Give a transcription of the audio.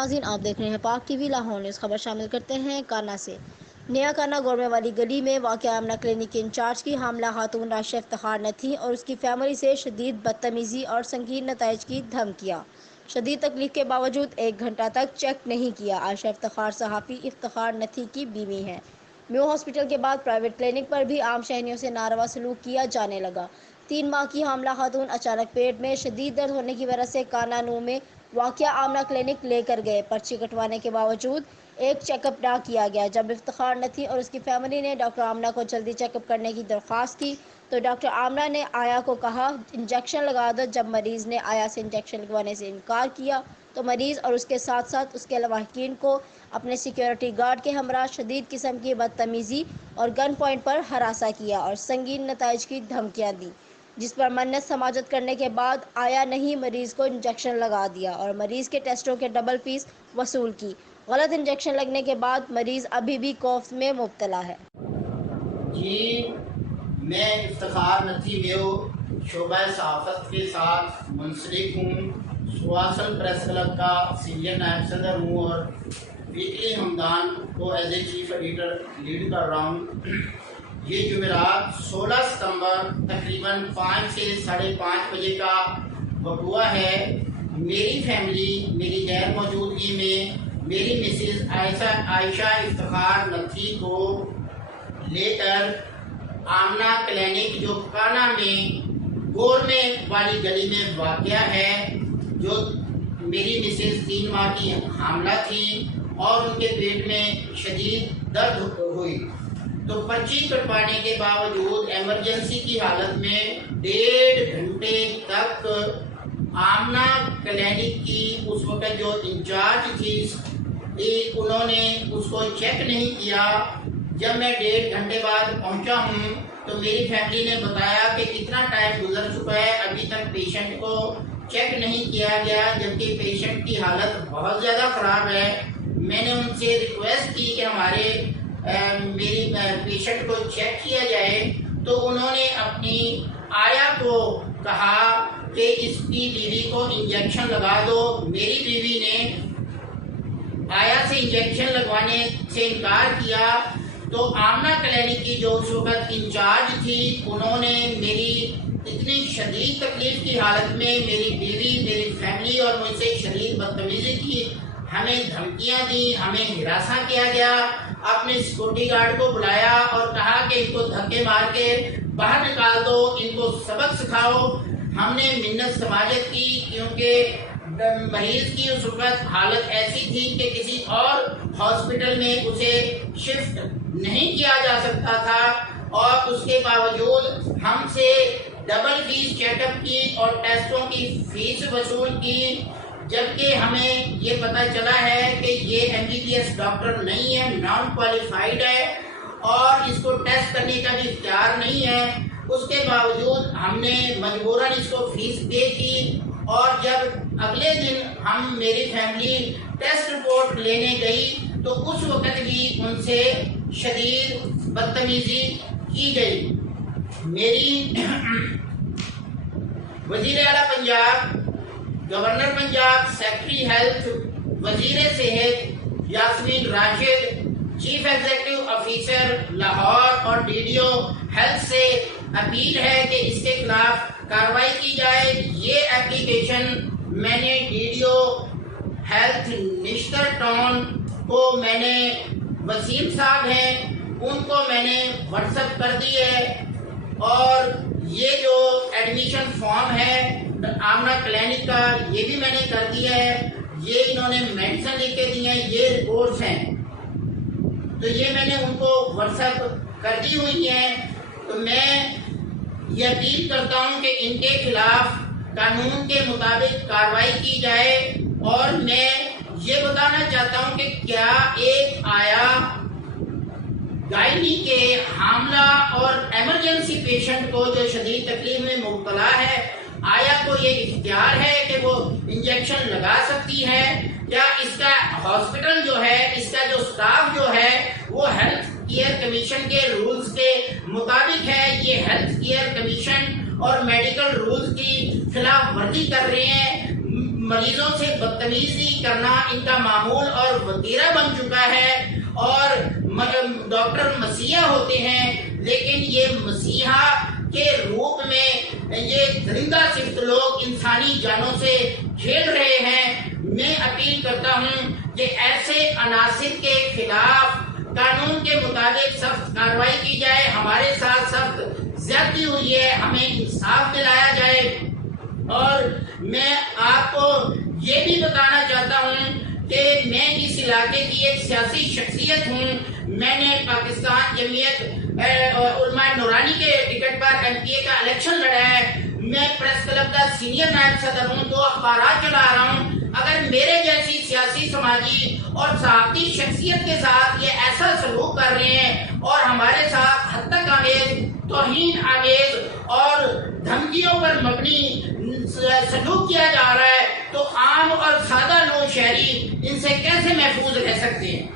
ناظرین، آپ دیکھ رہے ہیں پاک ٹی وی لاہور نیوز۔ خبر شامل کرتے ہیں کانا سے۔ نیا کانا گورمے والی گلی میں واقع آمنہ کلینک کے انچارج کی حاملہ خاتون راشدہ افتخار نتھی اور اس کی فیملی سے شدید بدتمیزی اور سنگین نتائج کی دھمکیاں۔ شدید تکلیف کے باوجود 1 گھنٹہ تک چیک نہیں کیا۔ عائشہ افتخار صحافی افتخار نتھی کی بیوی ہیں۔ میو ہاسپٹل کے بعد پرائیویٹ کلینک پر بھی عام شہریوں سے ناروا سلوک کیا جانے لگا۔ 3 ماہ کی حاملہ خاتون اچانک پیٹ میں شدید درد ہونے کی وجہ سے کانا نو میں واقع آمنہ کلینک لے کر گئے۔ پرچی کٹوانے کے باوجود ایک چیک اپ نہ کیا گیا۔ جب افتخار نتھی اور اس کی فیملی نے ڈاکٹر آمنہ کو جلدی چیک اپ کرنے کی درخواست کی تو ڈاکٹر آمنہ نے آیا کو کہا انجیکشن لگا دو۔ جب مریض نے آیا سے انجیکشن لگوانے سے انکار کیا تو مریض اور اس کے ساتھ ساتھ اس کے لواحقین کو اپنے سیکیورٹی گارڈ کے ہمراہ شدید قسم کی بدتمیزی اور گن پوائنٹ پر ہراساں کیا اور سنگین نتائج کی دھمکیاں دیں، جس پر منت سماجت کرنے کے بعد آیا نہیں مریض کو انجیکشن لگا دیا اور مریض کے ٹیسٹوں کے ڈبل فیس وصول کی۔ غلط انجیکشن لگنے کے بعد مریض ابھی بھی کوف میں مبتلا ہے۔ جی، میں افتخار نتھی میو شعبہ صحافت کے ساتھ منسلک ہوں۔ سواصل پریس کلب کا سینئر نائب صدر ہوں اور ویکلی ہمدان کو as a chief editor lead کر رہا ہوں۔ یہ جمعرات 16 ستمبر تقریباً 5 سے 5:30 بجے کا وقوع ہے۔ میری فیملی میری غیر موجودگی میں میری مسز عائشہ افتخار نتھی کو لے کر آمنہ کلینک جو کانا میں گورمے والی گلی میں واقع ہے، جو میری مسز 3 ماہ کی حاملہ تھی اور ان کے پیٹ میں شدید درد ہوئی، تو پرچی کٹوانے کے باوجود ایمرجنسی کی حالت میں 1.5 گھنٹے تک آمنہ کلینک کی اس وقت جو انچارج تھی انہوں نے اس کو چیک نہیں کیا۔ جب میں 1.5 گھنٹے بعد پہنچا ہوں تو میری فیملی نے بتایا کہ اتنا ٹائم گزر چکا ہے، ابھی تک پیشنٹ کو چیک نہیں کیا گیا، جبکہ پیشنٹ کی حالت بہت زیادہ خراب ہے۔ میں نے ان سے ریکویسٹ کی کہ میری پیشنٹ کو چیک کیا جائے، تو انہوں نے اپنی آیا کو کہا کہ اس کی بیوی کو انجیکشن لگا دو۔ میری بیوی نے آیا سے انجیکشن لگوانے سے انکار کیا تو آمنہ کلینک کی جو اس وقت انچارج تھی انہوں نے میری اتنی شدید تکلیف کی حالت میں میری بیوی میری فیملی اور مجھ سے شدید بدتمیزی کی، ہمیں دھمکیاں دی، ہمیں ہراساں کیا گیا۔ اپنے سیکورٹی گارڈ کو بلایا اور کہا کہ ان کو دھکے مار کے باہر نکال دو، ان کو سبق سکھاؤ۔ ہم نے منت سماجت کی کیونکہ مریض کی اس وقت حالت ایسی تھی کہ کسی اور ہاسپٹل میں اسے شفٹ نہیں کیا جا سکتا تھا، اور اس کے باوجود ہم سے ڈبل فیس چیک اپ کی اور ٹیسٹوں کی فیس وصول کی، جبکہ ہمیں یہ پتہ چلا ہے کہ یہ MBBS ڈاکٹر نہیں ہے، نان کوالیفائڈ ہے اور اس کو ٹیسٹ کرنے کا بھی اختیار نہیں ہے۔ اس کے باوجود ہم نے مجبوراً اس کو فیس پے کی، اور جب اگلے دن ہم میری فیملی ٹیسٹ رپورٹ لینے گئی تو اس وقت بھی ان سے شدید بدتمیزی کی گئی۔ میری وزیر اعلیٰ Punjab, governor Punjab, secretary health, وزیر صحت Yasmin Rashid, chief executive officer Lahore اور DDO ہیلتھ سے اپیل ہے کہ اس کے خلاف کارروائی کی جائے۔ یہ اپلیکیشن میں نے DDO ہیلتھ نشتر ٹاؤن کو میں نے وسیم صاحب ہیں ان کو میں نے واٹس ایپ کر دی ہے، اور یہ جو ایڈمیشن فارم ہے آمنہ کلینک کا یہ بھی میں نے کر دیا ہے۔ یہ انہوں نے میڈیسن لکھ کے دی ہیں، یہ رپورٹس ہیں، تو یہ میں نے ان کو واٹس ایپ کر دی ہوئی ہیں۔ تو میں یہ اپیل کرتا ہوں کہ ان کے خلاف قانون کے مطابق کارروائی کی جائے، اور میں یہ بتانا چاہتا ہوں کہ کیا ایک آیا گائنی کے حاملہ اور ایمرجنسی پیشنٹ کو جو شدید تکلیف میں مبتلا ہے، آیا کو یہ اختیار ہے کہ وہ انجیکشن لگا سکتی ہے؟ کیا اس کا ہاسپٹل جو ہے، اس کا جو سٹاف جو ہے وہ ہیلتھ کیئر کمیشن کے رولز کے مطابق ہے؟ یہ ہیلتھ کیئر کمیشن اور میڈیکل رولز کی خلاف ورزی کر رہے ہیں۔ مریضوں سے بدتمیزی کرنا ان کا معمول اور وتیرہ بن چکا ہے، اور ڈاکٹر مسیحا ہوتے ہیں لیکن یہ مسیحا کے روپ میں یہ درندہ صفت لوگ انسانی جانوں سے کھیل رہے ہیں۔ میں اپیل کرتا ہوں کہ ایسے عناصر کے خلاف قانون کے مطابق سخت کارروائی کی جائے، ہمارے ساتھ سخت زیادتی ہوئی ہے، ہمیں انصاف دلایا جائے۔ اور میں آپ کو یہ بھی بتانا چاہتا ہوں کہ میں اس علاقے کی ایک سیاسی شخصیت ہوں، میں نے پاکستان جمعیت علماء نورانی کے ٹکٹ پر ایم پی اے کا الیکشن لڑا ہے، میں پریس کلب کا سینئر نائب صدر ہوں، 2 اخبارات چلا رہا ہوں۔ اگر میرے جیسی سیاسی، سماجی اور صحافتی شخصیت کے ساتھ یہ ایسا سلوک کر رہے ہیں اور ہمارے ساتھ حد تک آمیز، توہین آمیز اور دھمکیوں پر مبنی سلوک کیا جا رہا ہے تو عام اور سادہ لوگ شہری ان سے کیسے محفوظ رہ سکتے ہیں؟